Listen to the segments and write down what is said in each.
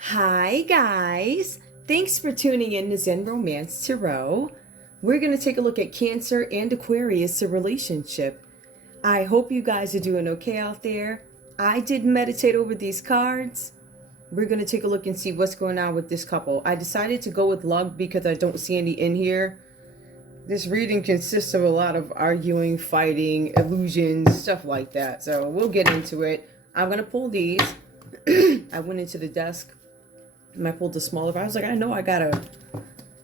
Hi guys! Thanks for tuning in to Zen Romance Tarot. We're going to take a look at Cancer and Aquarius, a relationship. I hope you guys are doing okay out there. I did meditate over these cards. We're going to take a look and see what's going on with this couple. I decided to go with love because I don't see any in here. This reading consists of a lot of arguing, fighting, illusions, stuff like that. So we'll get into it. I'm going to pull these. I went into the desk and I pulled the smaller. I was like, I know I gotta.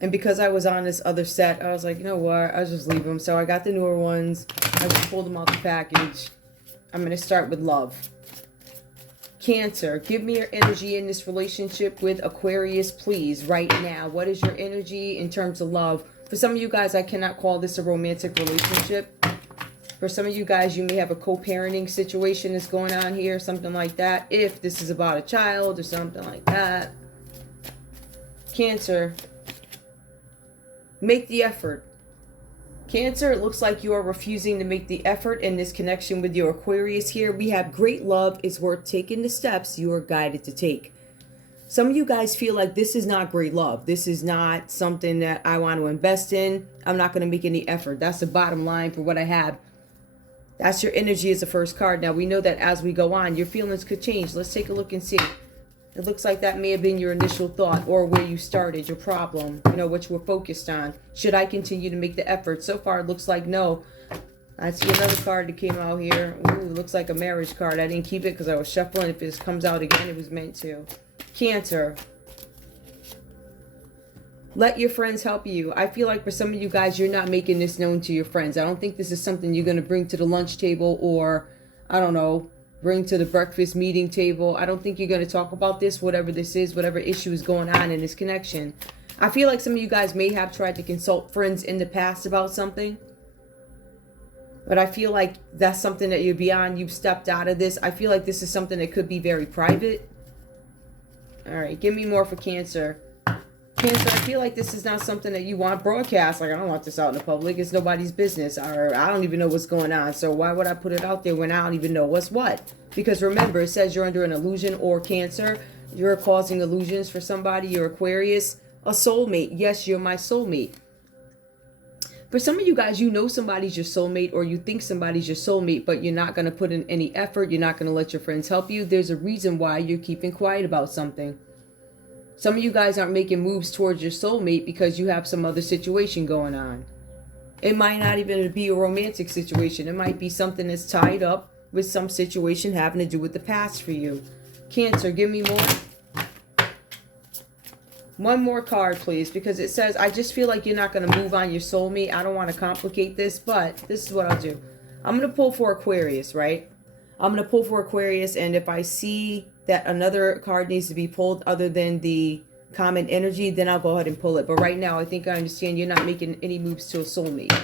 And because I was on this other set, I was like, you know what? I'll just leave them. So I got the newer ones. I just pulled them out the package. I'm going to start with love. Cancer, give me your energy in this relationship with Aquarius, please, right now. What is your energy in terms of love? For some of you guys, I cannot call this a romantic relationship. For some of you guys, you may have a co-parenting situation that's going on here, something like that. If this is about a child or something like that. Cancer, make the effort. Cancer, it looks like you are refusing to make the effort in this connection with your Aquarius here. We have great love is worth taking the steps you are guided to take. Some of you guys feel like this is not great love. This is not something that I want to invest in. I'm not going to make any effort. That's the bottom line for what I have. That's your energy as the first card. Now, we know that as we go on, your feelings could change. Let's take a look and see. It looks like that may have been your initial thought or where you started, your problem, what you were focused on. Should I continue to make the effort? So far, it looks like no. I see another card that came out here. Ooh, it looks like a marriage card. I didn't keep it because I was shuffling. If this comes out again, it was meant to. Cancer. Let your friends help you. I feel like for some of you guys, you're not making this known to your friends. I don't think this is something you're going to bring to the lunch table or, I don't know, bring to the breakfast meeting table. I don't think you're going to talk about this, whatever this is, whatever issue is going on in this connection. I feel like some of you guys may have tried to consult friends in the past about something. But I feel like that's something that you're beyond. You've stepped out of this. I feel like this is something that could be very private. All right, give me more for Cancer. Cancer, I feel like this is not something that you want broadcast. Like, I don't want this out in the public. It's nobody's business. Or I don't even know what's going on. So why would I put it out there when I don't even know what's what? Because remember, it says you're under an illusion or Cancer. You're causing illusions for somebody. You're Aquarius. A soulmate. Yes, you're my soulmate. For some of you guys, you know somebody's your soulmate or you think somebody's your soulmate, but you're not going to put in any effort. You're not going to let your friends help you. There's a reason why you're keeping quiet about something. Some of you guys aren't making moves towards your soulmate because you have some other situation going on. It might not even be a romantic situation. It might be something that's tied up with some situation having to do with the past for you. Cancer, give me more. One more card, please, because it says, I just feel like you're not going to move on your soulmate. I don't want to complicate this, but this is what I'll do. I'm going to pull for Aquarius, right? I'm going to pull for Aquarius, and if I see that another card needs to be pulled other than the common energy, then I'll go ahead and pull it. But right now, I think I understand you're not making any moves to a soulmate.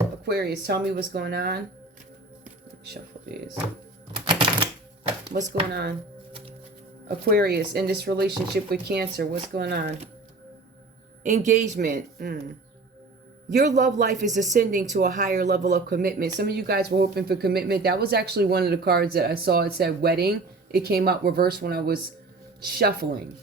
Aquarius, tell me what's going on. Shuffle these. What's going on? Aquarius, in this relationship with Cancer, what's going on? Engagement. Your love life is ascending to a higher level of commitment. Some of you guys were hoping for commitment. That was actually one of the cards that I saw. It said wedding. It came out reversed when I was shuffling.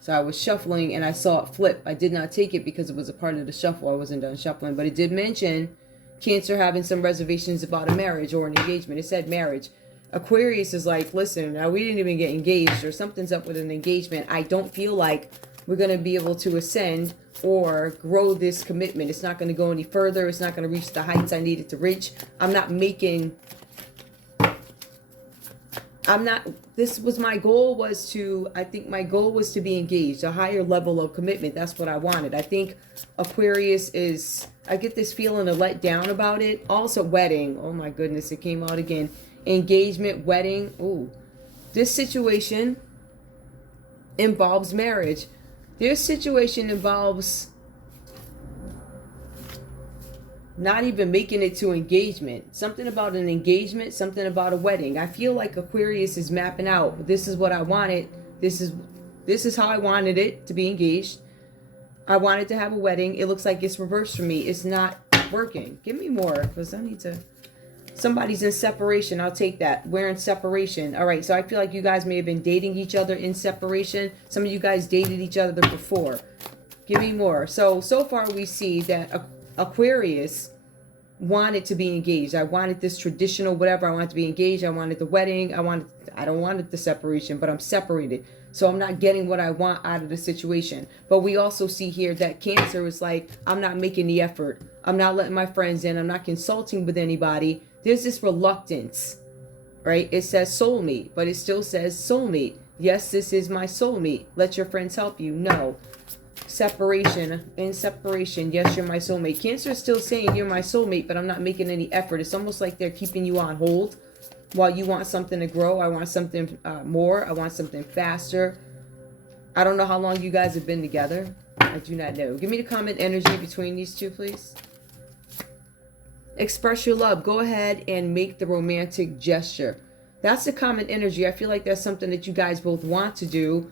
So I was shuffling and I saw it flip. I did not take it because it was a part of the shuffle. I wasn't done shuffling. But it did mention Cancer having some reservations about a marriage or an engagement. It said marriage. Aquarius is like, listen, now we didn't even get engaged or something's up with an engagement. I don't feel like we're going to be able to ascend or grow this commitment. It's not going to go any further. It's not going to reach the heights I need it to reach. This was my goal was to, I think my goal was to be engaged, a higher level of commitment. That's what I wanted. I think Aquarius is, I get this feeling of let down about it. Also wedding. Oh my goodness, it came out again. Engagement, wedding. Ooh, this situation involves marriage. This situation involves not even making it to engagement. Something about an engagement, something about a wedding. I feel like Aquarius is mapping out. This is what I wanted. This is how I wanted it to be engaged. I wanted to have a wedding. It looks like it's reversed for me. It's not working. Give me more because I need to. Somebody's in separation. I'll take that. We're in separation. All right. So I feel like you guys may have been dating each other in separation. Some of you guys dated each other before. Give me more. So far we see that Aquarius wanted to be engaged. I wanted this traditional whatever. I wanted to be engaged. I wanted the wedding. I don't want the separation, but I'm separated. So I'm not getting what I want out of the situation. But we also see here that Cancer is like, I'm not making the effort. I'm not letting my friends in. I'm not consulting with anybody. There's this reluctance, right? It says soulmate, but it still says soulmate. Yes, this is my soulmate. Let your friends help you. No. Separation. In separation. Yes, you're my soulmate. Cancer is still saying you're my soulmate, but I'm not making any effort. It's almost like they're keeping you on hold while you want something to grow. I want something more. I want something faster. I don't know how long you guys have been together. I do not know. Give me the comment energy between these two, please. Express your love. Go ahead and make the romantic gesture. That's the common energy. I feel like that's something that you guys both want to do.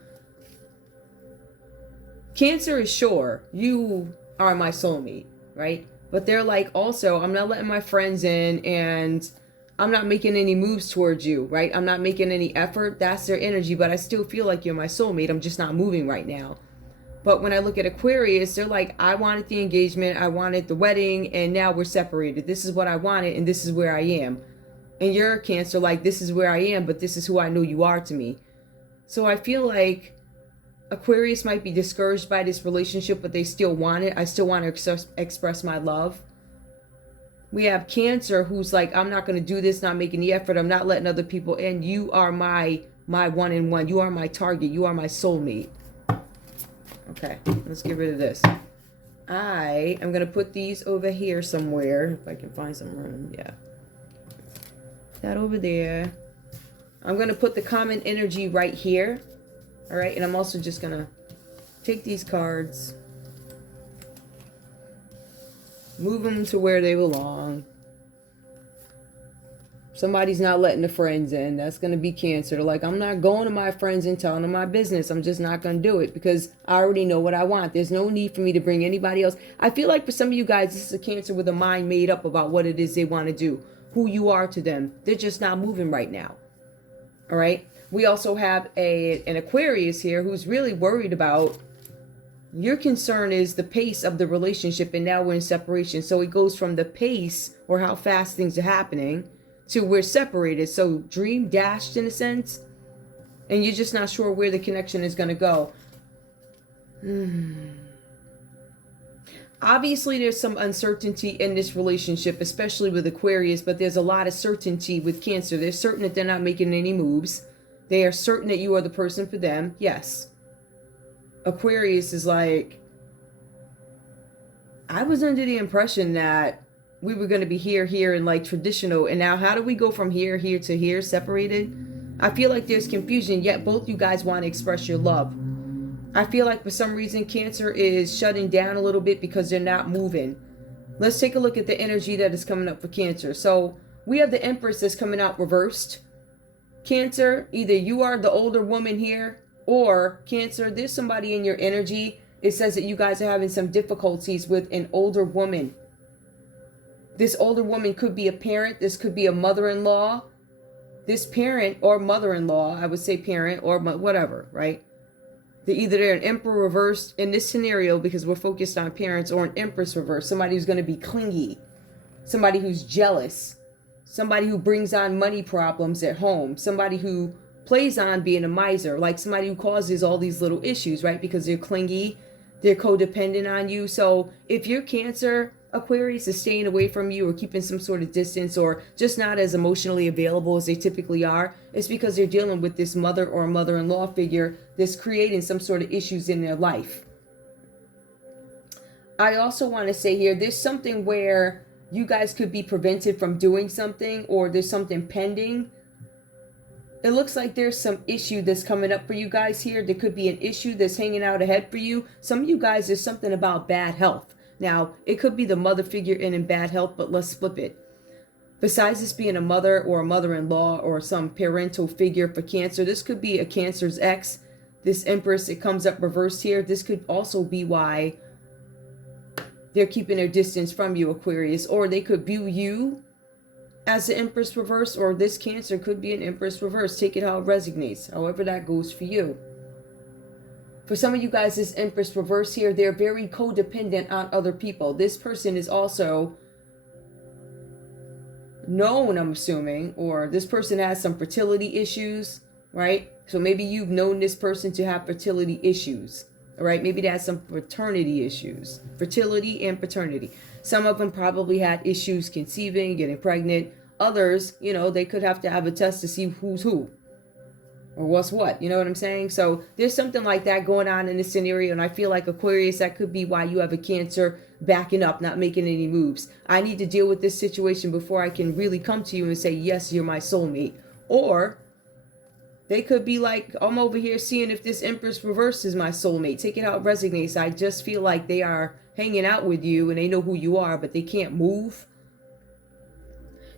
Cancer is sure you are my soulmate, right? But they're like, also, I'm not letting my friends in, and I'm not making any moves towards you, right? I'm not making any effort. That's their energy, but I still feel like you're my soulmate. I'm just not moving right now. But when I look at Aquarius, they're like, I wanted the engagement, I wanted the wedding, and now we're separated. This is what I wanted, and this is where I am. And you're Cancer, like, this is where I am, but this is who I know you are to me. So I feel like Aquarius might be discouraged by this relationship, but they still want it. I still want to express my love. We have Cancer, who's like, I'm not going to do this, not making the effort. I'm not letting other people in. You are my one-in-one. You are my target. You are my soulmate. Okay, let's get rid of this. I am going to put these over here somewhere. If I can find some room. Yeah. That over there. I'm going to put the common energy right here. All right, and I'm also just going to take these cards, move them to where they belong. Somebody's not letting the friends in. That's going to be Cancer. They're like, I'm not going to my friends and telling them my business. I'm just not going to do it because I already know what I want. There's no need for me to bring anybody else. I feel like for some of you guys, this is a Cancer with a mind made up about what it is they want to do, who you are to them. They're just not moving right now. All right. We also have an Aquarius here who's really worried about, your concern is the pace of the relationship, and now we're in separation. So it goes from the pace or how fast things are happening to we're separated. So dream dashed in a sense, and you're just not sure where the connection is going to go. Obviously, there's some uncertainty in this relationship, especially with Aquarius, but there's a lot of certainty with Cancer. They're certain that they're not making any moves. They are certain that you are the person for them. Yes. Aquarius is like, I was under the impression that we were going to be here, and like traditional. And now how do we go from here to here, separated? I feel like there's confusion, yet both you guys want to express your love. I feel like for some reason Cancer is shutting down a little bit because they're not moving. Let's take a look at the energy that is coming up for Cancer. So we have the Empress that's coming out reversed. Cancer, either you are the older woman here, or Cancer, there's somebody in your energy. It says that you guys are having some difficulties with an older woman. This older woman could be a parent. This could be a mother-in-law. This parent or mother-in-law, I would say parent or whatever, right? They're an Emperor reversed in this scenario because we're focused on parents, or an Empress reversed. Somebody who's going to be clingy. Somebody who's jealous. Somebody who brings on money problems at home. Somebody who plays on being a miser. Like somebody who causes all these little issues, right? Because they're clingy. They're codependent on you. So if you're Cancer, Aquarius is staying away from you or keeping some sort of distance or just not as emotionally available as they typically are, it's because they're dealing with this mother or mother-in-law figure that's creating some sort of issues in their life. I also want to say here, there's something where you guys could be prevented from doing something, or there's something pending. It looks like there's some issue that's coming up for you guys here. There could be an issue that's hanging out ahead for you. Some of you guys, there's something about bad health. Now, it could be the mother figure in bad health, but let's flip it. Besides this being a mother or a mother-in-law or some parental figure for Cancer, this could be a Cancer's ex. This Empress, it comes up reversed here. This could also be why they're keeping their distance from you, Aquarius. Or they could view you as the Empress reverse, or this Cancer could be an Empress reverse. Take it how it resonates, however that goes for you. For some of you guys, this Empress reverse here, they're very codependent on other people. This person is also known, I'm assuming, or this person has some fertility issues, right? So maybe you've known this person to have fertility issues, all right? Maybe they had some paternity issues, fertility and paternity. Some of them probably had issues conceiving, getting pregnant. Others, you know, they could have to have a test to see who's who or what's what, you know what I'm saying? So there's something like that going on in this scenario, and I feel like, Aquarius, that could be why you have a Cancer backing up, not making any moves. I need to deal with this situation before I can really come to you and say, yes, you're my soulmate. Or they could be like, I'm over here seeing if this Empress reverse is my soulmate. Take it how it resonates. I just feel like they are hanging out with you and they know who you are, but they can't move.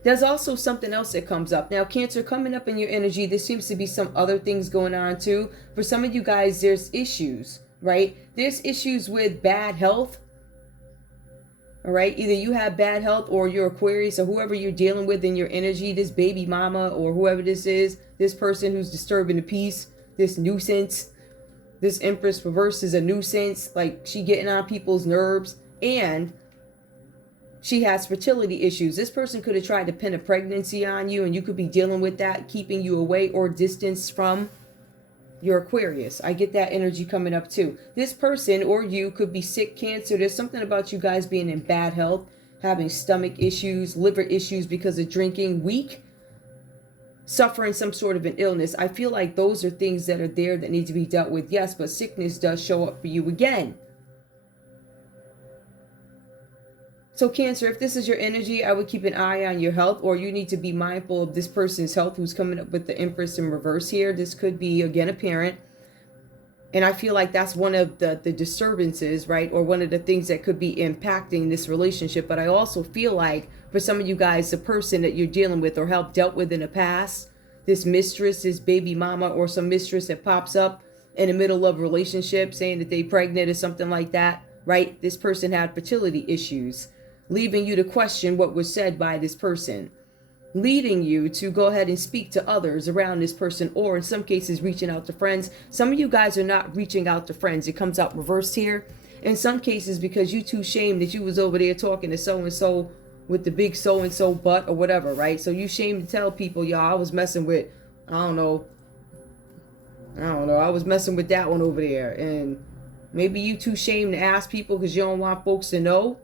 There's also something else that comes up. Now, Cancer, coming up in your energy, there seems to be some other things going on too. For some of you guys, there's issues, right? There's issues with bad health. All right, either you have bad health or you're Aquarius, or whoever you're dealing with in your energy, this baby mama or whoever this is, this person who's disturbing the peace, this nuisance, this Empress reverse is a nuisance, like she getting on people's nerves, and she has fertility issues. This person could have tried to pin a pregnancy on you, and you could be dealing with that, keeping you away or distance from your Aquarius. I get that energy coming up too. This person or you could be sick, Cancer. There's something about you guys being in bad health, having stomach issues, liver issues because of drinking, weak, suffering some sort of an illness. I feel like those are things that are there that need to be dealt with. Yes, but sickness does show up for you again. So Cancer, if this is your energy, I would keep an eye on your health, or you need to be mindful of this person's health who's coming up with the Empress in reverse here. This could be, again, a parent. And I feel like that's one of the disturbances, right? Or one of the things that could be impacting this relationship. But I also feel like for some of you guys, the person that you're dealing with or have dealt with in the past, this mistress, this baby mama, or some mistress that pops up in the middle of a relationship saying that they're pregnant or something like that, right? This person had fertility issues, leaving you to question what was said by this person, leading you to go ahead and speak to others around this person, or in some cases reaching out to friends. Some of you guys are not reaching out to friends. It comes out reversed here. In some cases, because you too shamed that you was over there talking to so-and-so with the big so-and-so butt or whatever, right? So you shamed to tell people, y'all, I was messing with, I don't know, I was messing with that one over there. And maybe you too shamed to ask people because you don't want folks to know,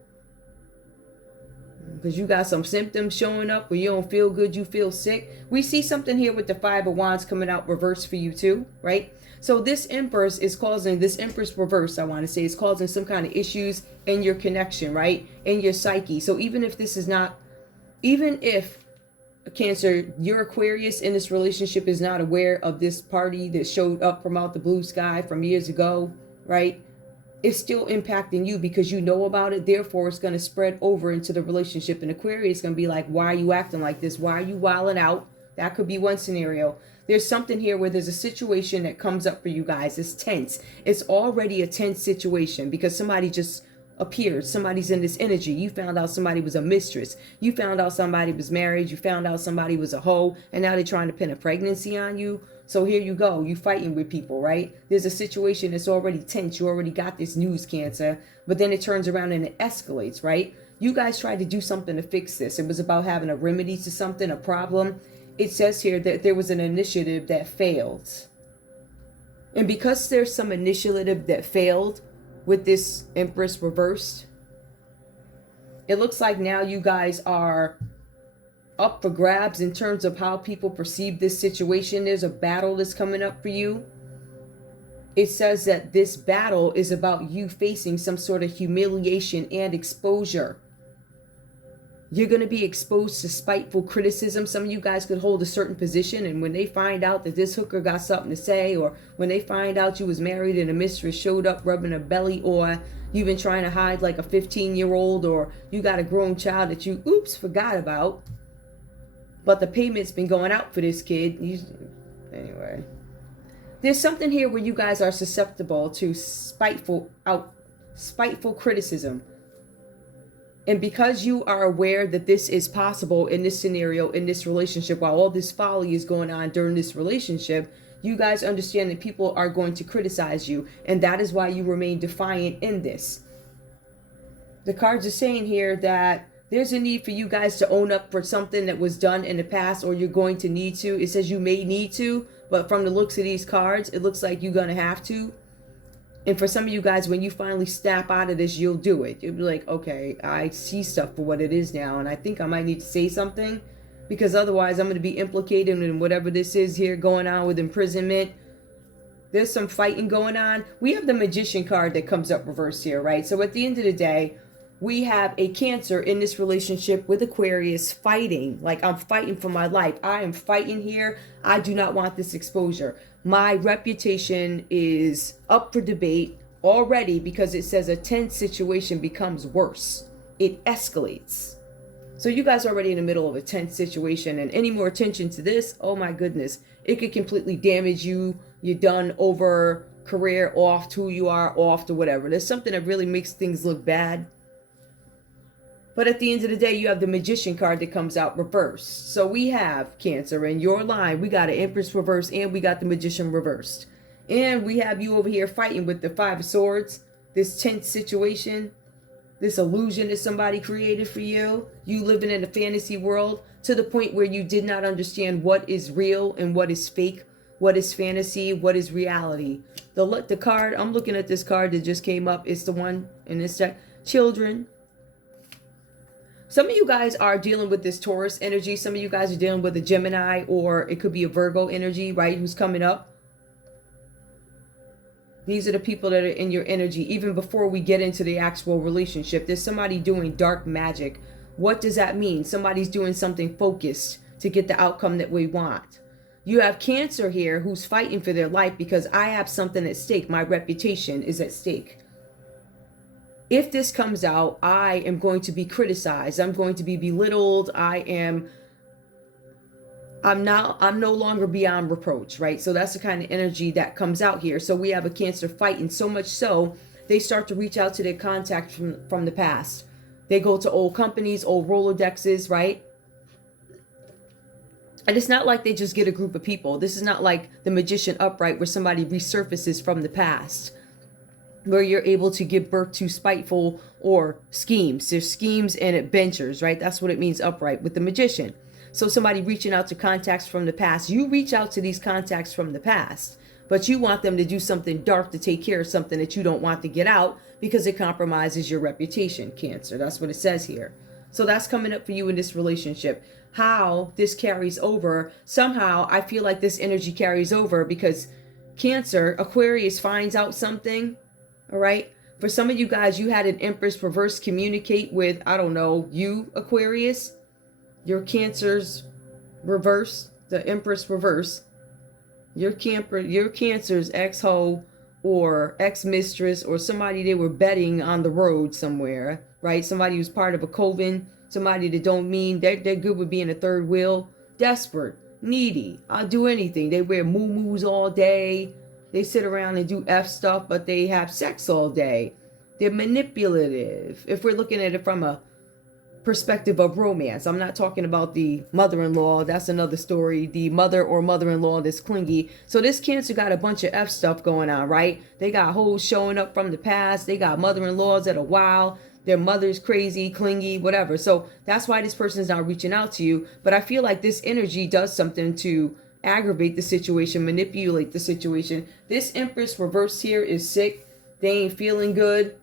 because you got some symptoms showing up where you don't feel good, you feel sick. We see something here with the Five of Wands coming out reverse for you too, right? So this Empress is causing, this Empress reverse, I want to say, is causing some kind of issues in your connection, right? In your psyche. So even if this is not, even if Cancer, your Aquarius in this relationship is not aware of this party that showed up from out the blue sky from years ago, right? It's still impacting you because you know about it. Therefore, it's going to spread over into the relationship. And Aquarius is going to be like, why are you acting like this? Why are you wilding out? That could be one scenario. There's something here where there's a situation that comes up for you guys. It's tense. It's already a tense situation because somebody just appeared. Somebody's in this energy. You found out somebody was a mistress. You found out somebody was married. You found out somebody was a hoe. And now they're trying to pin a pregnancy on you. So here you go. You fighting with people, right? There's a situation that's already tense. You already got this news, Cancer. But then it turns around and it escalates, right? You guys tried to do something to fix this. It was about having a remedy to something, a problem. It says here that there was an initiative that failed. And because there's some initiative that failed with this Empress reversed, it looks like now you guys are up for grabs in terms of how people perceive this situation. There's a battle that's coming up for you. It says that this battle is about you facing some sort of humiliation and exposure. You're going to be exposed to spiteful criticism. Some of you guys could hold a certain position, and when they find out that this hooker got something to say, or when they find out you was married and a mistress showed up rubbing her belly, or you've been trying to hide like a 15-year-old, or you got a grown child that you forgot about, but the payment's been going out for this kid. Anyway, there's something here where you guys are susceptible to spiteful criticism. And because you are aware that this is possible in this scenario, in this relationship, while all this folly is going on during this relationship, you guys understand that people are going to criticize you. And that is why you remain defiant in this. The cards are saying here that there's a need for you guys to own up for something that was done in the past, or you're going to need to. It says you may need to, but from the looks of these cards, it looks like you're going to have to. And for some of you guys, when you finally snap out of this, you'll do it. You'll be like, okay, I see stuff for what it is now, and I think I might need to say something, because otherwise I'm going to be implicated in whatever this is here going on with imprisonment. There's some fighting going on. We have the Magician card that comes up reversed here, right? So at the end of the day, we have a Cancer in this relationship with Aquarius fighting. Like, I'm fighting for my life. I am fighting here. I do not want this exposure. My reputation is up for debate already, because it says a tense situation becomes worse. It escalates. So you guys are already in the middle of a tense situation, and any more attention to this, oh my goodness, it could completely damage you. You're done over, career off, to who you are off, to whatever. There's something that really makes things look bad. But at the end of the day, you have the Magician card that comes out reversed. So we have Cancer in your line. We got an Empress reversed, and we got the Magician reversed. And we have you over here fighting with the Five of Swords. This tense situation. This illusion that somebody created for you. You living in a fantasy world to the point where you did not understand what is real and what is fake. What is fantasy? What is reality? The card, I'm looking at this card that just came up. It's the one in this deck. Children. Some of you guys are dealing with this Taurus energy. Some of you guys are dealing with a Gemini, or it could be a Virgo energy, right? Who's coming up. These are the people that are in your energy. Even before we get into the actual relationship, there's somebody doing dark magic. What does that mean? Somebody's doing something focused to get the outcome that we want. You have Cancer here who's fighting for their life, because I have something at stake. My reputation is at stake. If this comes out, I am going to be criticized. I'm going to be belittled. I'm no longer beyond reproach, right? So that's the kind of energy that comes out here. So we have a Cancer fighting, so much so they start to reach out to their contacts from the past. They go to old companies, old Rolodexes, right? And it's not like they just get a group of people. This is not like the Magician upright where somebody resurfaces from the past, where you're able to give birth to spiteful or schemes. There's schemes and adventures, right? That's what it means upright with the Magician. So somebody reaching out to contacts from the past. You reach out to these contacts from the past, but you want them to do something dark to take care of something that you don't want to get out, because it compromises your reputation, Cancer. That's what it says here. So that's coming up for you in this relationship. How this carries over, somehow I feel like this energy carries over, because Cancer, Aquarius finds out something. All right. For some of you guys, you had an Empress reverse communicate with, I don't know, you, Aquarius. Your Cancer's reverse, the Empress reverse. Your Cancer's ex-hoe or ex-mistress, or somebody they were betting on the road somewhere, right? Somebody who's part of a coven, somebody that don't mean they're good with being a third wheel. Desperate, needy, I'll do anything. They wear muumuus all day. They sit around and do F stuff, but they have sex all day. They're manipulative. If we're looking at it from a perspective of romance, I'm not talking about the mother-in-law. That's another story. The mother or mother-in-law that's clingy. So this Cancer got a bunch of F stuff going on, right? They got hoes showing up from the past. They got mother-in-laws that are wild. Their mother's crazy, clingy, whatever. So that's why this person is now reaching out to you. But I feel like this energy does something to aggravate the situation, manipulate the situation. This Empress reverse here is sick. They ain't feeling good.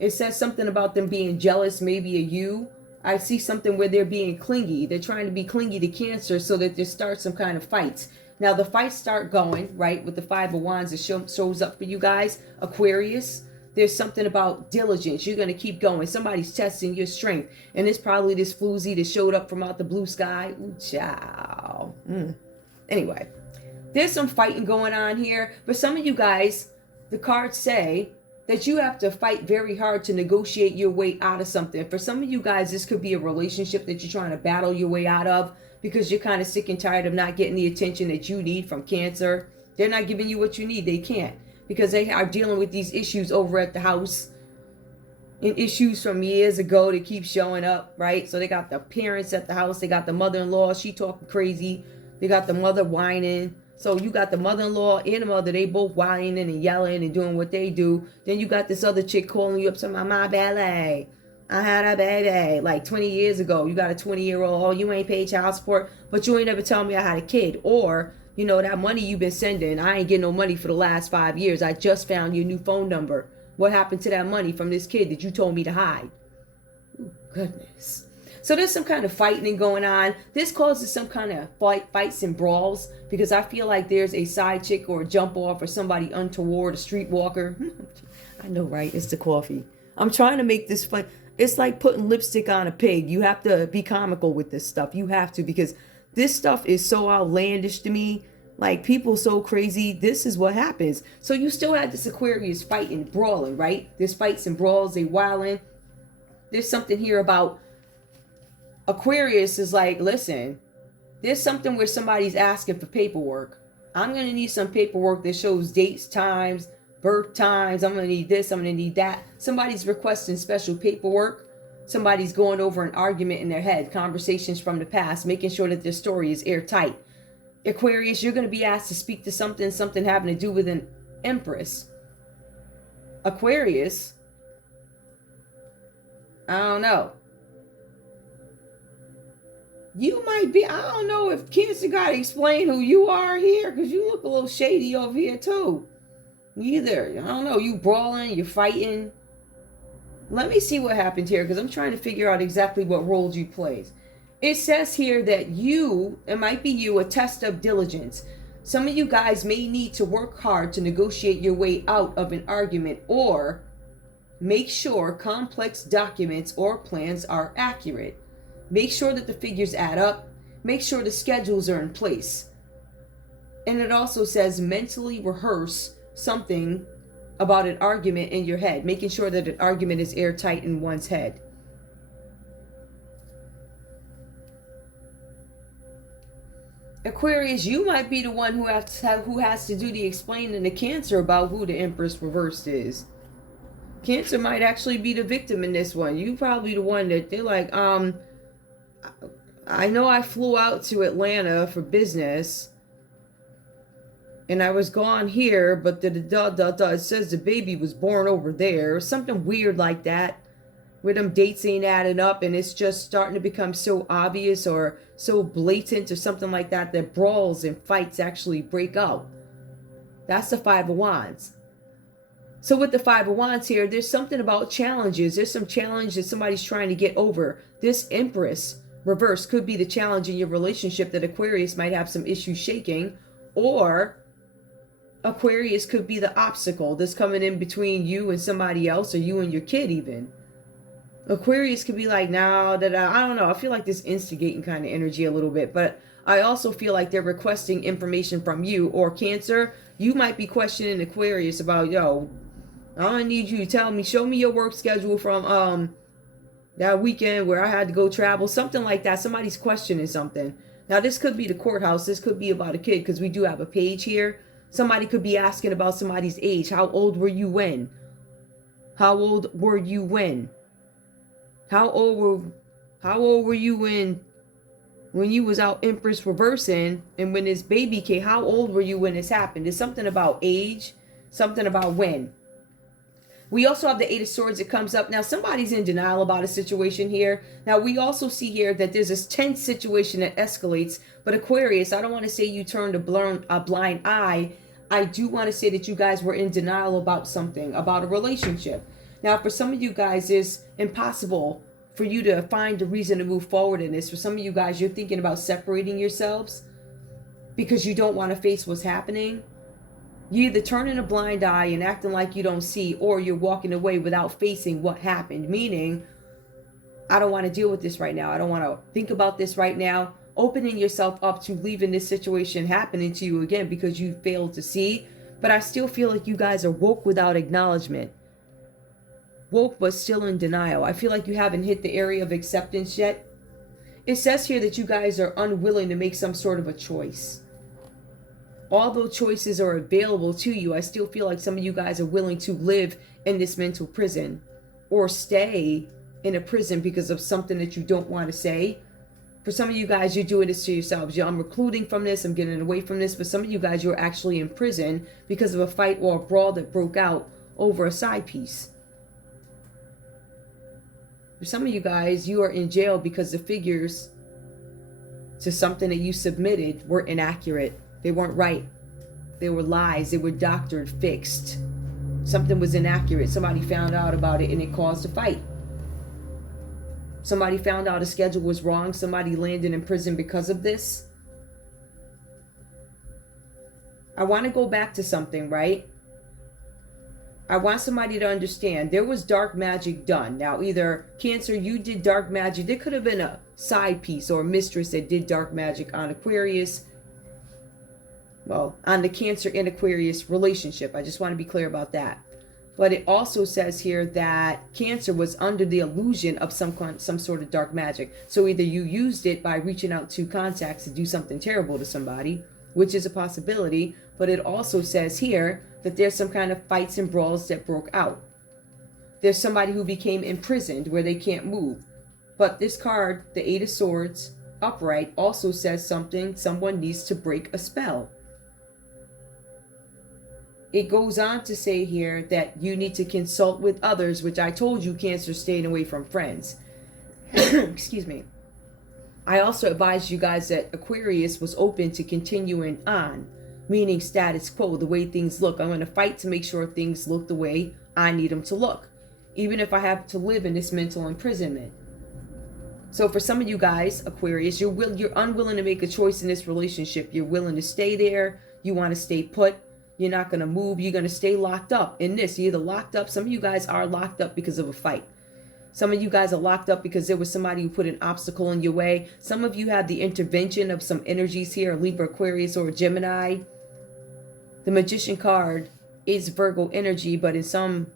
It says something about them being jealous, maybe of you. I see something where they're being clingy. They're trying to be clingy to Cancer so that there starts some kind of fights. Now the fights start going, right, with the Five of Wands that shows up for you guys, Aquarius. There's something about diligence. You're going to keep going. Somebody's testing your strength. And it's probably this floozy that showed up from out the blue sky. Ooh, ciao. Anyway, there's some fighting going on here. For some of you guys, the cards say that you have to fight very hard to negotiate your way out of something. For some of you guys, this could be a relationship that you're trying to battle your way out of, because you're kind of sick and tired of not getting the attention that you need from Cancer. They're not giving you what you need. They can't, because they are dealing with these issues over at the house. and issues from years ago that keep showing up, right? So they got the parents at the house, they got the mother-in-law, she talking crazy, they got the mother whining. So you got the mother-in-law and the mother, they both whining and yelling and doing what they do. Then you got this other chick calling you up saying, my belly, I had a baby like 20 years ago. You got a 20-year-old, oh, you ain't paid child support, but you ain't ever tell me I had a kid. Or, you know, that money you've been sending, I ain't getting no money for the last 5 years. I just found your new phone number. What happened to that money from this kid that you told me to hide? Ooh, goodness. So there's some kind of fighting going on. This causes some kind of fights and brawls because I feel like there's a side chick or a jump off or somebody untoward, a streetwalker. I know, right? It's the coffee. I'm trying to make this fun. It's like putting lipstick on a pig. You have to be comical with this stuff. You have to, because this stuff is so outlandish to me. Like, people so crazy. This is what happens. So you still had this Aquarius fighting, brawling, right? There's fights and brawls, they wilding. There's something here about Aquarius is like, listen, there's something where somebody's asking for paperwork. I'm going to need some paperwork that shows dates, times, birth times. I'm going to need this, I'm going to need that. Somebody's requesting special paperwork. Somebody's going over an argument in their head, conversations from the past, making sure that their story is airtight. Aquarius, you're going to be asked to speak to something having to do with an empress. Aquarius, I don't know. You might be, I don't know if Cancer got to explain who you are here, because you look a little shady over here too. Either, I don't know, you brawling, you're fighting. Let me see what happened here, because I'm trying to figure out exactly what roles you played. It says here that you, it might be you, a test of diligence. Some of you guys may need to work hard to negotiate your way out of an argument, or make sure complex documents or plans are accurate. Make sure that the figures add up. Make sure the schedules are in place. And it also says mentally rehearse something about an argument in your head, making sure that an argument is airtight in one's head. Aquarius, you might be the one who has to do the explaining to Cancer about who the Empress reversed is. Cancer might actually be the victim in this one. You probably the one that they're like, I know I flew out to Atlanta for business, and I was gone here, but it says the baby was born over there, or something weird like that, where them dates ain't adding up, and it's just starting to become so obvious or so blatant or something like that, that brawls and fights actually break out. That's the Five of Wands. So with the Five of Wands here, there's something about challenges. There's some challenge that somebody's trying to get over. This Empress reverse could be the challenge in your relationship that Aquarius might have some issues shaking, or Aquarius could be the obstacle that's coming in between you and somebody else, or you and your kid even. Aquarius could be like, no, that I don't know. I feel like this instigating kind of energy a little bit, but I also feel like they're requesting information from you. Or Cancer, you might be questioning Aquarius about, yo, I need you to tell me, show me your work schedule from that weekend where I had to go travel, something like that. Somebody's questioning something. Now this could be the courthouse. This could be about a kid, because we do have a page here. Somebody could be asking about somebody's age. How old were you when? How old were you when? How old were you when you was out Empress reversing, and when this baby came? How old were you when this happened? There's something about age, something about when. We also have the Eight of Swords that comes up. Now somebody's in denial about a situation here. Now we also see here that there's this tense situation that escalates. But Aquarius, I don't want to say you turned a blind eye. I do want to say that you guys were in denial about something, about a relationship. Now, for some of you guys, it's impossible for you to find a reason to move forward in this. For some of you guys, you're thinking about separating yourselves because you don't want to face what's happening. You're either turning a blind eye and acting like you don't see, or you're walking away without facing what happened. Meaning, I don't want to deal with this right now. I don't want to think about this right now. Opening yourself up to leaving this situation happening to you again because you failed to see. But I still feel like you guys are woke without acknowledgement. Woke but still in denial. I feel like you haven't hit the area of acceptance yet. It says here that you guys are unwilling to make some sort of a choice. Although choices are available to you, I still feel like some of you guys are willing to live in this mental prison, or stay in a prison because of something that you don't want to say. For some of you guys, you're doing this to yourselves. I'm recluding from this. I'm getting away from this. But some of you guys, you're actually in prison because of a fight or a brawl that broke out over a side piece. For some of you guys, you are in jail because the figures to something that you submitted were inaccurate. They weren't right. They were lies. They were doctored, fixed. Something was inaccurate. Somebody found out about it and it caused a fight. Somebody found out a schedule was wrong. Somebody landed in prison because of this. I want to go back to something, right? I want somebody to understand there was dark magic done. Now, either Cancer, you did dark magic. There could have been a side piece or a mistress that did dark magic on Aquarius. Well, on the Cancer and Aquarius relationship. I just want to be clear about that. But it also says here that Cancer was under the illusion of some sort of dark magic. So either you used it by reaching out to contacts to do something terrible to somebody, which is a possibility. But it also says here that there's some kind of fights and brawls that broke out. There's somebody who became imprisoned where they can't move. But this card, the Eight of Swords, upright, also says someone needs to break a spell. It goes on to say here that you need to consult with others, which I told you, Cancer, staying away from friends. Excuse me. I also advised you guys that Aquarius was open to continuing on, meaning status quo, the way things look. I'm going to fight to make sure things look the way I need them to look, even if I have to live in this mental imprisonment. So for some of you guys, Aquarius, you're unwilling to make a choice in this relationship. You're willing to stay there. You want to stay put. You're not going to move. You're going to stay locked up in this. You're either locked up. Some of you guys are locked up because of a fight. Some of you guys are locked up because there was somebody who put an obstacle in your way. Some of you have the intervention of some energies here, Libra, Aquarius, or Gemini. The Magician card is Virgo energy, but in some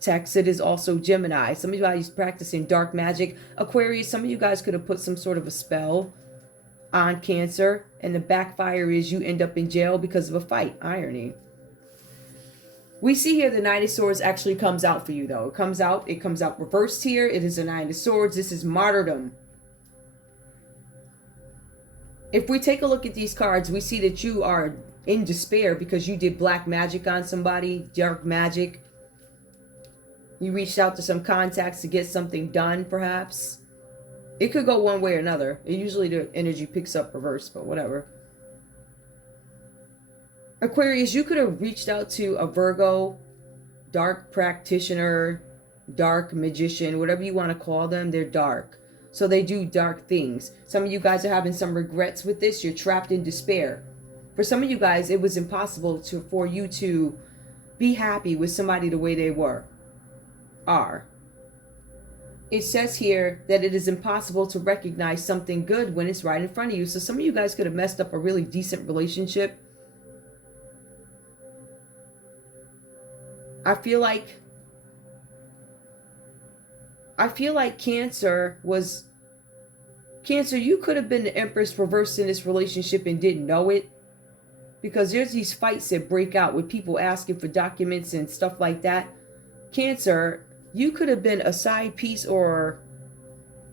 texts it is also Gemini. Some of you guys practicing dark magic. Aquarius, some of you guys could have put some sort of a spell on Cancer, and the backfire is you end up in jail because of a fight. Irony. We see here the Nine of Swords actually comes out for you, though. It comes out reversed here. It is a Nine of Swords. This is martyrdom. If we take a look at these cards, we see that you are in despair because you did black magic on somebody, dark magic. You reached out to some contacts to get something done, perhaps. It could go one way or another. Usually the energy picks up reverse, but whatever. Aquarius, you could have reached out to a Virgo, dark practitioner, dark magician, whatever you want to call them. They're dark. So they do dark things. Some of you guys are having some regrets with this. You're trapped in despair. For some of you guys, it was impossible for you to be happy with somebody the way they are. It says here that it is impossible to recognize something good when it's right in front of you. So some of you guys could have messed up a really decent relationship. I feel like Cancer, you could have been the Empress reversed in this relationship and didn't know it. Because there's these fights that break out with people asking for documents and stuff like that. Cancer, you could have been a side piece, or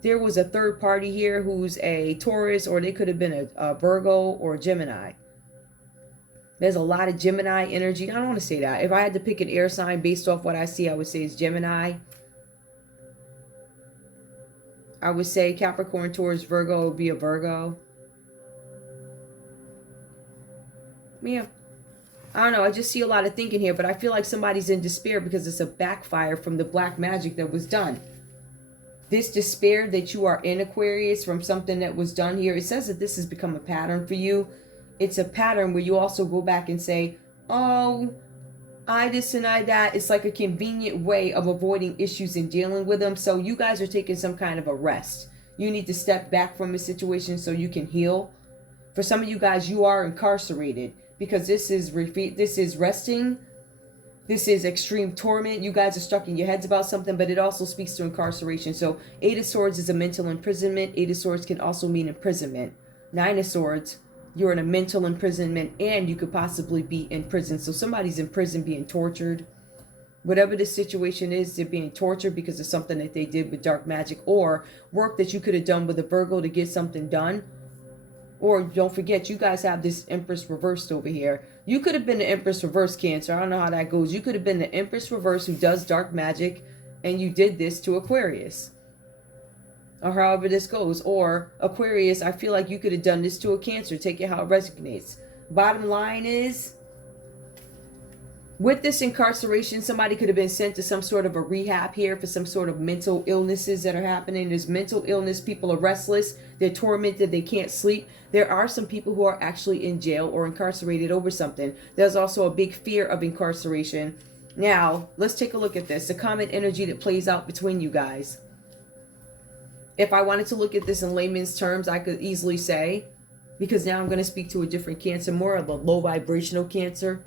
there was a third party here who's a Taurus, or they could have been a Virgo or a Gemini. There's a lot of Gemini energy. I don't want to say that. If I had to pick an air sign based off what I see, I would say it's Gemini. I would say Capricorn, Taurus, Virgo would be a Virgo. Yeah. I don't know, I just see a lot of thinking here, but I feel like somebody's in despair because it's a backfire from the black magic that was done. This despair that you are in, Aquarius, from something that was done here, it says that this has become a pattern for you. It's a pattern where you also go back and say, oh, I this and I that. It's like a convenient way of avoiding issues and dealing with them. So you guys are taking some kind of a rest. You need to step back from a situation so you can heal. For some of you guys, you are incarcerated. Because this is resting. This is extreme torment. You guys are stuck in your heads about something, but it also speaks to incarceration. So Eight of Swords is a mental imprisonment. Eight of Swords can also mean imprisonment. Nine of Swords, you're in a mental imprisonment and you could possibly be in prison. So somebody's in prison being tortured. Whatever the situation is, they're being tortured because of something that they did with dark magic, or work that you could have done with a Virgo to get something done. Or don't forget, you guys have this Empress reversed over here. You could have been the Empress reverse, Cancer. I don't know how that goes. You could have been the Empress reverse who does dark magic, and you did this to Aquarius. Or however this goes. Or Aquarius, I feel like you could have done this to a Cancer. Take it how it resonates. Bottom line is, with this incarceration, somebody could have been sent to some sort of a rehab here for some sort of mental illnesses that are happening. There's mental illness. People are restless. They're tormented. They can't sleep. There are some people who are actually in jail or incarcerated over something. There's also a big fear of incarceration. Now, let's take a look at this. The common energy that plays out between you guys. If I wanted to look at this in layman's terms, I could easily say, because now I'm going to speak to a different Cancer, more of a low vibrational Cancer.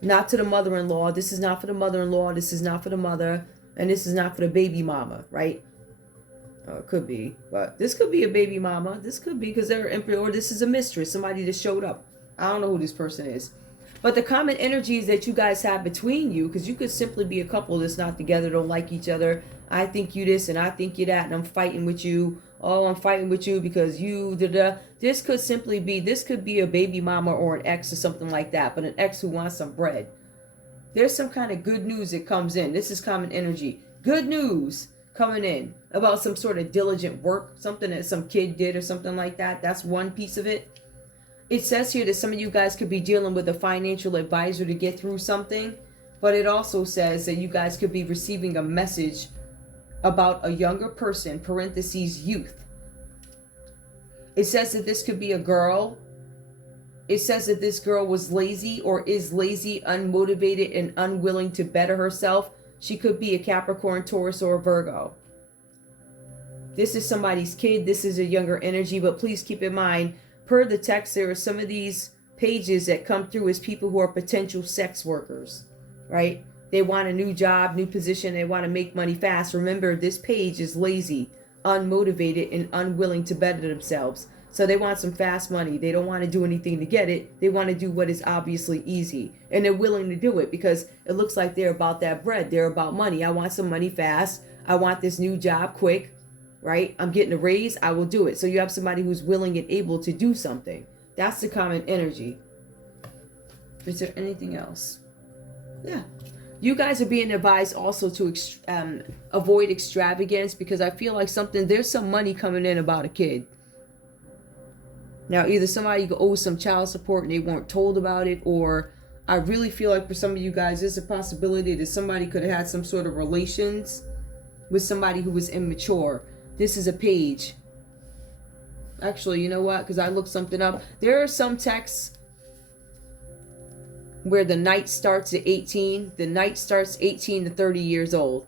Not to the mother-in-law. This is not for the mother-in-law. This is not for the mother. And this is not for the baby mama, right? It could be. But this could be a baby mama. This could be because they're emperor. Or this is a mistress. Somebody that showed up. I don't know who this person is. But the common energies that you guys have between you, because you could simply be a couple that's not together, don't like each other. I think you this and I think you that, and I'm fighting with you. Oh, I'm fighting with you because you da-da. This could simply be, this could be a baby mama or an ex or something like that, but an ex who wants some bread. There's some kind of good news that comes in. This is common energy. Good news coming in about some sort of diligent work, something that some kid did or something like that. That's one piece of it. It says here that some of you guys could be dealing with a financial advisor to get through something, but it also says that you guys could be receiving a message about a younger person, parentheses, youth. It says that this could be a girl. It says that this girl was lazy or is lazy, unmotivated, and unwilling to better herself. She could be a Capricorn, Taurus, or a Virgo. This is somebody's kid. This is a younger energy, but please keep in mind, per the text, there are some of these pages that come through as people who are potential sex workers, right? They want a new job, new position. They want to make money fast. Remember, this page is lazy, unmotivated, and unwilling to better themselves. So they want some fast money. They don't want to do anything to get it. They want to do what is obviously easy. And they're willing to do it because it looks like they're about that bread. They're about money. I want some money fast. I want this new job quick, right? I'm getting a raise. I will do it. So you have somebody who's willing and able to do something. That's the common energy. Is there anything else? Yeah. You guys are being advised also to avoid extravagance, because I feel like there's some money coming in about a kid. Now, either somebody owes some child support and they weren't told about it, or I really feel like for some of you guys, there's a possibility that somebody could have had some sort of relations with somebody who was immature. This is a page. Actually, you know what? Because I looked something up. There are some texts where the night starts at 18. The night starts 18 to 30 years old.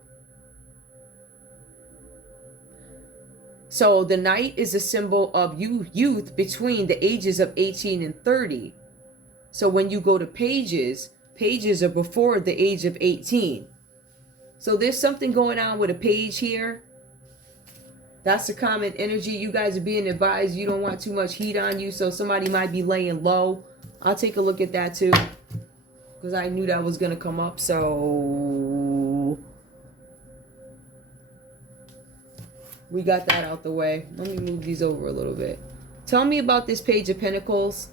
So the night is a symbol of youth between the ages of 18 and 30. So when you go to pages are before the age of 18. So there's something going on with a page here. That's the common energy. You guys are being advised you don't want too much heat on you, so somebody might be laying low. I'll take a look at that too, because I knew that was going to come up. So we got that out the way. Let me move these over a little bit. Tell me about this Page of Pentacles.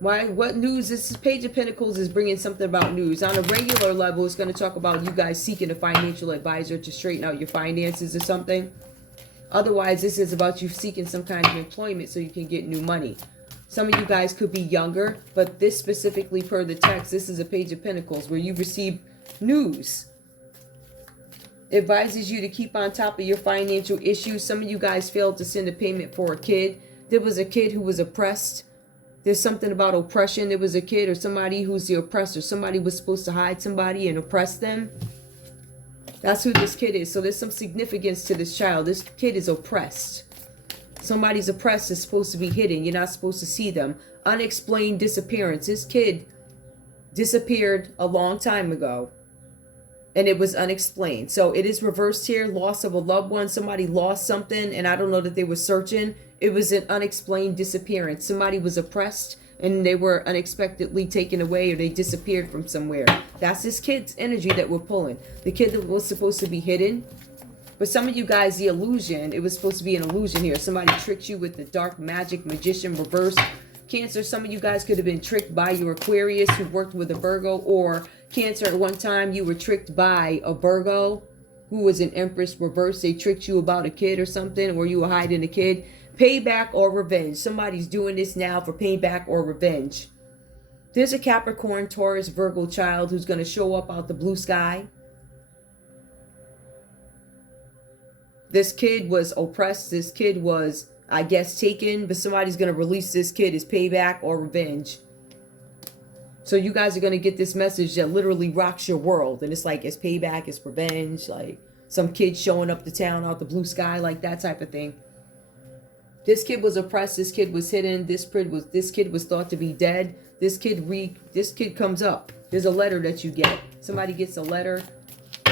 Why? What news? This Page of Pentacles is bringing something about news. On a regular level, it's going to talk about you guys seeking a financial advisor to straighten out your finances or something. Otherwise, this is about you seeking some kind of employment so you can get new money. Some of you guys could be younger, but this specifically per the text, this is a Page of Pentacles where you receive news. Advises you to keep on top of your financial issues. Some of you guys failed to send a payment for a kid. There was a kid who was oppressed. There's something about oppression. There was a kid or somebody who's the oppressor. Somebody was supposed to hide somebody and oppress them. That's who this kid is. So there's some significance to this child. This kid is oppressed. Somebody's oppressed is supposed to be hidden. You're not supposed to see them. Unexplained disappearance. This kid disappeared a long time ago, and it was unexplained. So it is reversed here. Loss of a loved one. Somebody lost something, and I don't know that they were searching. It was an unexplained disappearance. Somebody was oppressed, and they were unexpectedly taken away, or they disappeared from somewhere. That's this kid's energy that we're pulling. The kid that was supposed to be hidden. But some of you guys, the illusion, it was supposed to be an illusion here. Somebody tricked you with the dark magic, magician, reverse. Cancer, some of you guys could have been tricked by your Aquarius who worked with a Virgo, or Cancer, at one time you were tricked by a Virgo who was an Empress reverse. They tricked you about a kid or something, or you were hiding a kid. Payback or revenge. Somebody's doing this now for payback or revenge. There's a Capricorn, Taurus, Virgo child who's going to show up out the blue sky. This kid was oppressed. This kid was, I guess, taken, but somebody's going to release this kid as payback or revenge. So you guys are going to get this message that literally rocks your world. And it's like, it's payback, it's revenge. Like some kid showing up to town out the blue sky, like that type of thing. This kid was oppressed. This kid was hidden. This kid was thought to be dead. This kid comes up. There's a letter that you get. Somebody gets a letter.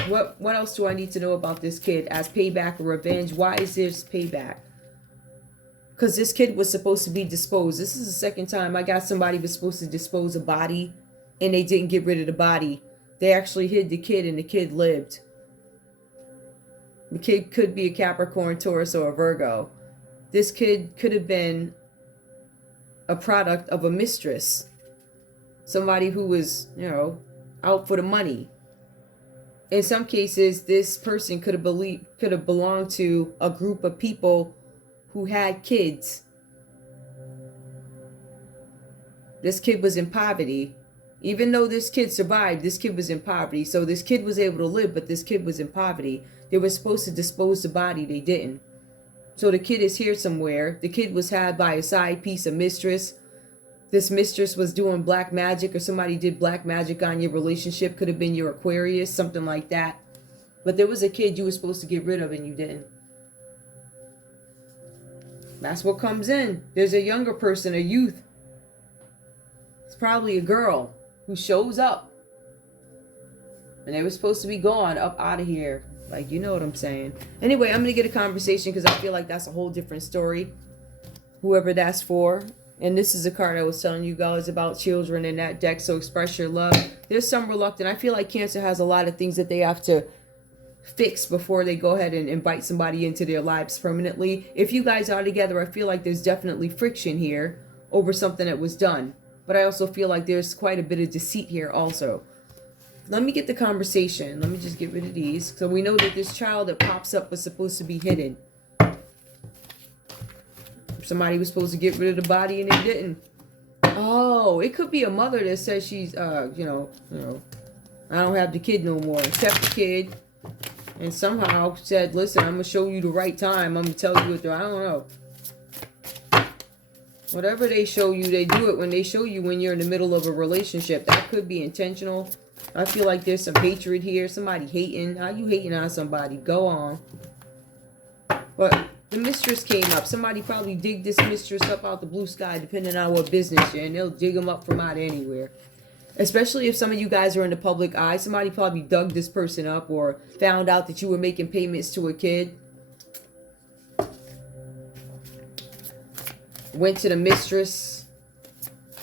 What else do I need to know about this kid as payback or revenge? Why is this payback? Because this kid was supposed to be disposed. This is the second time I got somebody was supposed to dispose a body and they didn't get rid of the body. They actually hid the kid and the kid lived. The kid could be a Capricorn, Taurus, or a Virgo. This kid could have been a product of a mistress. Somebody who was, out for the money. In some cases, this person could have belonged to a group of people who had kids. This kid was in poverty. Even though this kid survived, this kid was in poverty. So this kid was able to live, but this kid was in poverty. They were supposed to dispose the body. They didn't. So the kid is here somewhere. The kid was had by a side piece, a mistress. This mistress was doing black magic, or somebody did black magic on your relationship. Could have been your Aquarius, something like that. But there was a kid you were supposed to get rid of and you didn't. That's what comes in. There's a younger person, a youth. It's probably a girl who shows up. And they were supposed to be gone, up out of here. Like, you know what I'm saying. Anyway, I'm going to get a conversation because I feel like that's a whole different story. Whoever that's for. And this is a card I was telling you guys about children in that deck. So express your love. There's some reluctant. I feel like Cancer has a lot of things that they have to fix before they go ahead and invite somebody into their lives permanently. If you guys are together, I feel like there's definitely friction here over something that was done. But I also feel like there's quite a bit of deceit here also. Let me get the conversation. Let me just get rid of these. So we know that this child that pops up was supposed to be hidden. Somebody was supposed to get rid of the body and they didn't. Oh, it could be a mother that says she's, I don't have the kid no more. Kept the kid. And somehow said, listen, I'm going to show you the right time. I'm going to tell you what I don't know. Whatever they show you, they do it when they show you when you're in the middle of a relationship. That could be intentional. I feel like there's some hatred here. Somebody hating. How you hating on somebody? Go on. But the mistress came up. Somebody probably dig this mistress up out the blue sky, depending on what business you're in. They'll dig them up from out anywhere. Especially if some of you guys are in the public eye. Somebody probably dug this person up or found out that you were making payments to a kid. Went to the mistress.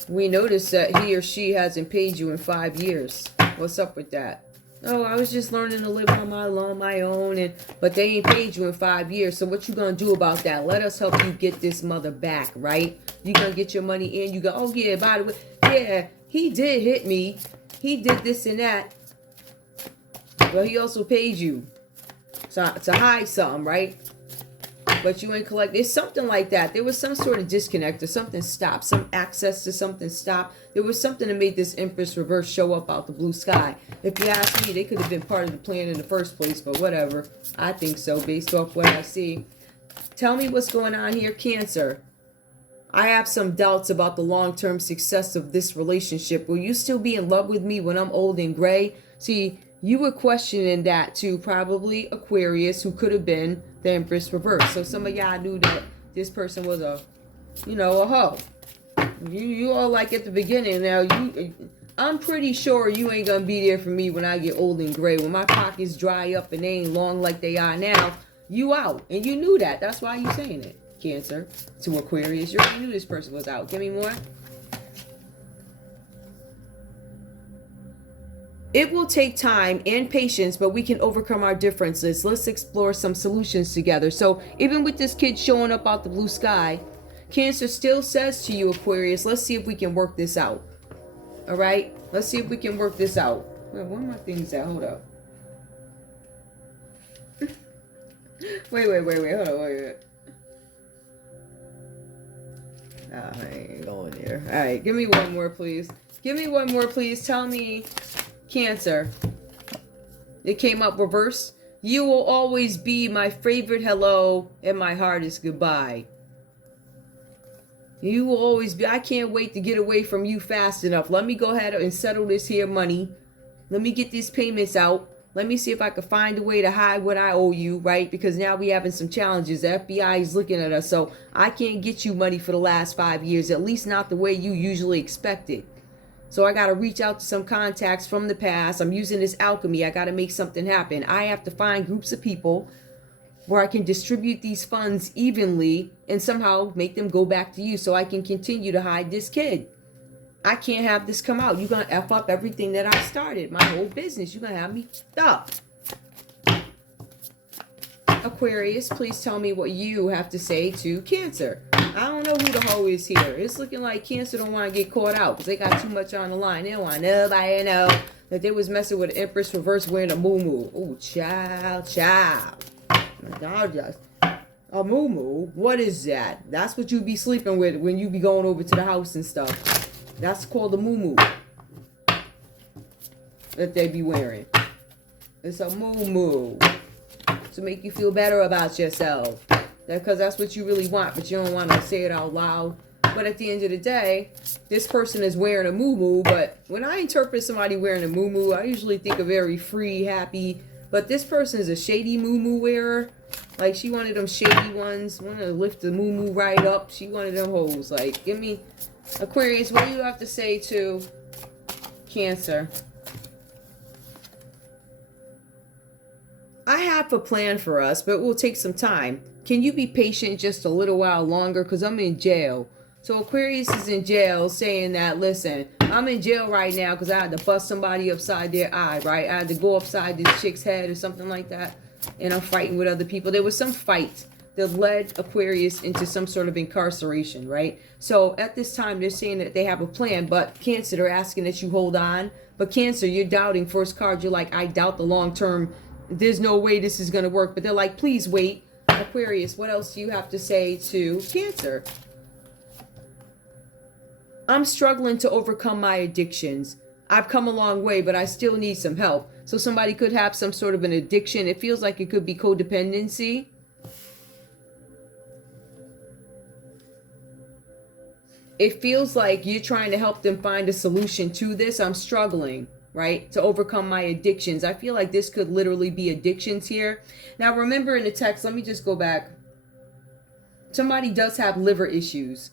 We noticed that he or she hasn't paid you in 5 years. What's up with that? Oh, I was just learning to live on my own. But they ain't paid you in 5 years. So what you going to do about that? Let us help you get this mother back, right? You going to get your money in. You go, oh yeah, by the way, yeah. He did hit me. He did this and that. But he also paid you to hide something, right? But you ain't collect. It's something like that. There was some sort of disconnect or something stopped. Some access to something stopped. There was something that made this Empress reverse show up out the blue sky. If you ask me, they could have been part of the plan in the first place. But whatever. I think so based off what I see. Tell me what's going on here, Cancer. I have some doubts about the long-term success of this relationship. Will you still be in love with me when I'm old and gray? See, you were questioning that too. Probably Aquarius, who could have been the Empress reverse. So some of y'all knew that this person was a hoe. You all like at the beginning. Now, I'm pretty sure you ain't going to be there for me when I get old and gray. When my pockets dry up and they ain't long like they are now, you out. And you knew that. That's why you saying it. Cancer to Aquarius. You already knew this person was out. Give me more. It will take time and patience, but we can overcome our differences. Let's explore some solutions together. So even with this kid showing up out the blue sky, Cancer still says to you, Aquarius, let's see if we can work this out. All right? Let's see if we can work this out. Wait, where are my things at? Hold up. Wait. Hold on, wait. Oh, I ain't going there. All right, give me one more, please. Give me one more, please. Tell me, Cancer. It came up reverse. You will always be my favorite hello, and my hardest goodbye. You will always be. I can't wait to get away from you fast enough. Let me go ahead and settle this here money. Let me get these payments out. Let me see if I can find a way to hide what I owe you, right? Because now we having some challenges. The FBI is looking at us. So I can't get you money for the last 5 years, at least not the way you usually expect it. So I got to reach out to some contacts from the past. I'm using this alchemy. I got to make something happen. I have to find groups of people where I can distribute these funds evenly and somehow make them go back to you so I can continue to hide this kid. I can't have this come out. You're going to F up everything that I started, my whole business. You're going to have me up. Aquarius, please tell me what you have to say to Cancer. I don't know who the hoe is here. It's looking like Cancer don't want to get caught out because they got too much on the line. They don't want nobody to know that they was messing with Empress reverse wearing a moo-moo. Oh, child. A moo-moo? What is that? That's what you be sleeping with when you be going over to the house and stuff. That's called a moo-moo that they be wearing. It's a moo-moo to make you feel better about yourself. Because that's what you really want, but you don't want to say it out loud. But at the end of the day, this person is wearing a moo-moo. But when I interpret somebody wearing a moo-moo, I usually think of very free, happy. But this person is a shady moo-moo wearer. Like, she one of them shady ones. Want to lift the moo-moo right up. She one of them hoes. Like, give me... Aquarius, what do you have to say to Cancer? I have a plan for us, but it will take some time. Can you be patient just a little while longer? Because I'm in jail. So Aquarius is in jail saying that, listen, I'm in jail right now because I had to bust somebody upside their eye, right? I had to go upside this chick's head or something like that. And I'm fighting with other people. There was some fight that led Aquarius into some sort of incarceration, right? So at this time, they're saying that they have a plan, but Cancer, they're asking that you hold on. But Cancer, you're doubting. First card, you're like, I doubt the long term. There's no way this is going to work. But they're like, please wait. Aquarius, what else do you have to say to Cancer? I'm struggling to overcome my addictions. I've come a long way, but I still need some help. So somebody could have some sort of an addiction. It feels like it could be codependency. It feels like you're trying to help them find a solution to this. I'm struggling, right, to overcome my addictions. I feel like this could literally be addictions here. Now, remember in the text, let me just go back. Somebody does have liver issues.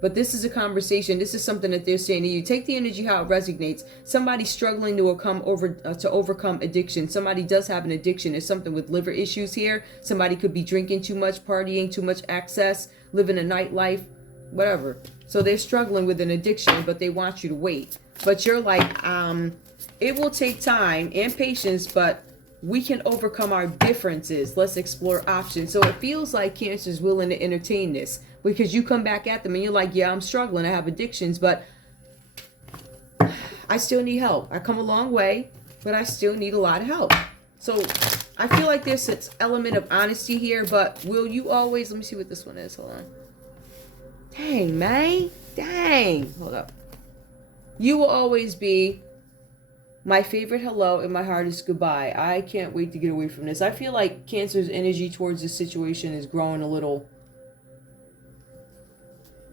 But this is a conversation. This is something that they're saying to you. Take the energy how it resonates. Somebody struggling to overcome addiction. Somebody does have an addiction. There's something with liver issues here. Somebody could be drinking too much, partying, too much excess, living a nightlife, whatever. So they're struggling with an addiction, but they want you to wait. But you're like, it will take time and patience, but we can overcome our differences. Let's explore options. So it feels like Cancer's willing to entertain this. Because you come back at them and you're like, yeah, I'm struggling. I have addictions, but I still need help. I come a long way, but I still need a lot of help. So I feel like there's this element of honesty here, but will you always, let me see what this one is. Hold on. Dang, man. Dang. Hold up. You will always be my favorite hello and my hardest goodbye. I can't wait to get away from this. I feel like Cancer's energy towards this situation is growing a little.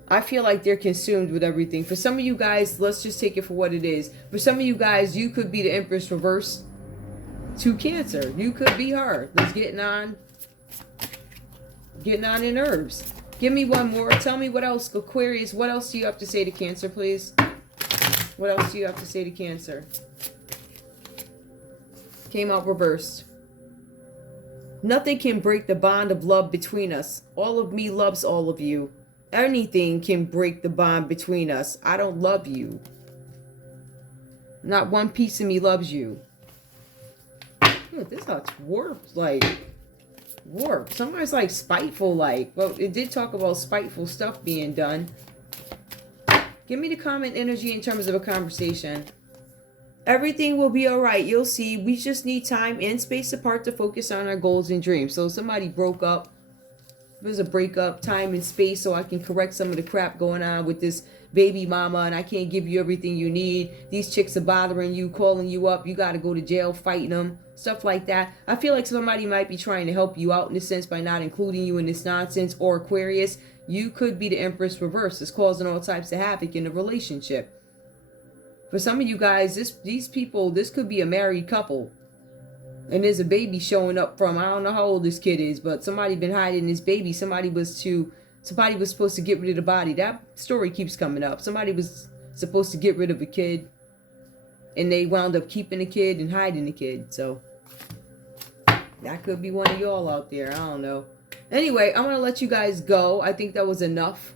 I feel like they're consumed with everything. For some of you guys, let's just take it for what it is. For some of you guys, you could be the Empress reverse to Cancer. You could be her. That's getting on your nerves. Give me one more. Tell me what else. Aquarius, what else do you have to say to Cancer, please? What else do you have to say to Cancer? Came out reversed. Nothing can break the bond of love between us. All of me loves all of you. Anything can break the bond between us. I don't love you. Not one piece of me loves you. Look, this looks warped, like, warped. Sometimes like spiteful, like, well, it did talk about spiteful stuff being done. Give me the comment energy in terms of a conversation. Everything will be all right. You'll see. We just need time and space apart to focus on our goals and dreams. So somebody broke up. There's a breakup, time and space, so I can correct some of the crap going on with this baby mama, and I can't give you everything you need. These chicks are bothering you, calling you up. You got to go to jail, fighting them, stuff like that. I feel like somebody might be trying to help you out in a sense by not including you in this nonsense. Or Aquarius, you could be the Empress reverse. It's causing all types of havoc in the relationship. For some of you guys, these people, this could be a married couple. And there's a baby showing up from, I don't know how old this kid is, but somebody been hiding this baby. Somebody was supposed to get rid of the body. That story keeps coming up. Somebody was supposed to get rid of a kid, and they wound up keeping the kid and hiding the kid. So that could be one of y'all out there. I don't know. Anyway, I'm going to let you guys go. I think that was enough.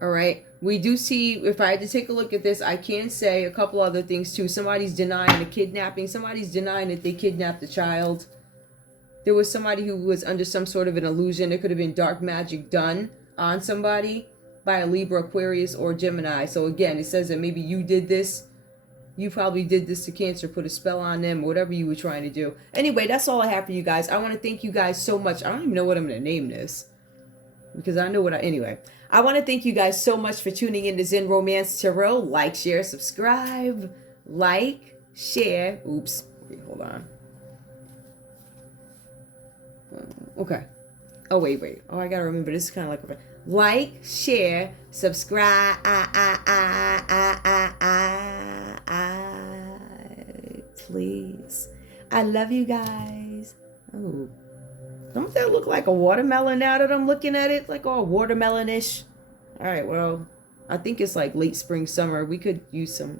All right. We do see, if I had to take a look at this, I can say a couple other things too. Somebody's denying a kidnapping. Somebody's denying that they kidnapped a child. There was somebody who was under some sort of an illusion. It could have been dark magic done on somebody by a Libra, Aquarius, or Gemini. So again, it says that maybe you did this. You probably did this to Cancer, put a spell on them, whatever you were trying to do. Anyway, that's all I have for you guys. I want to thank you guys so much. I don't even know what I'm going to name this, because I know what anyway. I want to thank you guys so much for tuning in to Zen Romance Tarot. Like, share, subscribe. Like, share. Oops. Wait, hold on. Okay. Oh, wait. Oh, I got to remember. This is kind of like share, subscribe. Please. I love you guys. Oh. Don't that look like a watermelon now that I'm looking at it? Like all watermelonish. All right, well, I think it's like late spring, summer. We could use some,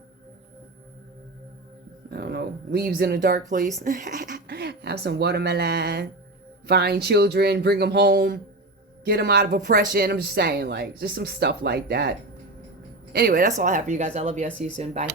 I don't know, leaves in a dark place. Have some watermelon. Find children, bring them home. Get them out of oppression. I'm just saying, like, just some stuff like that. Anyway, that's all I have for you guys. I love you. I'll see you soon. Bye.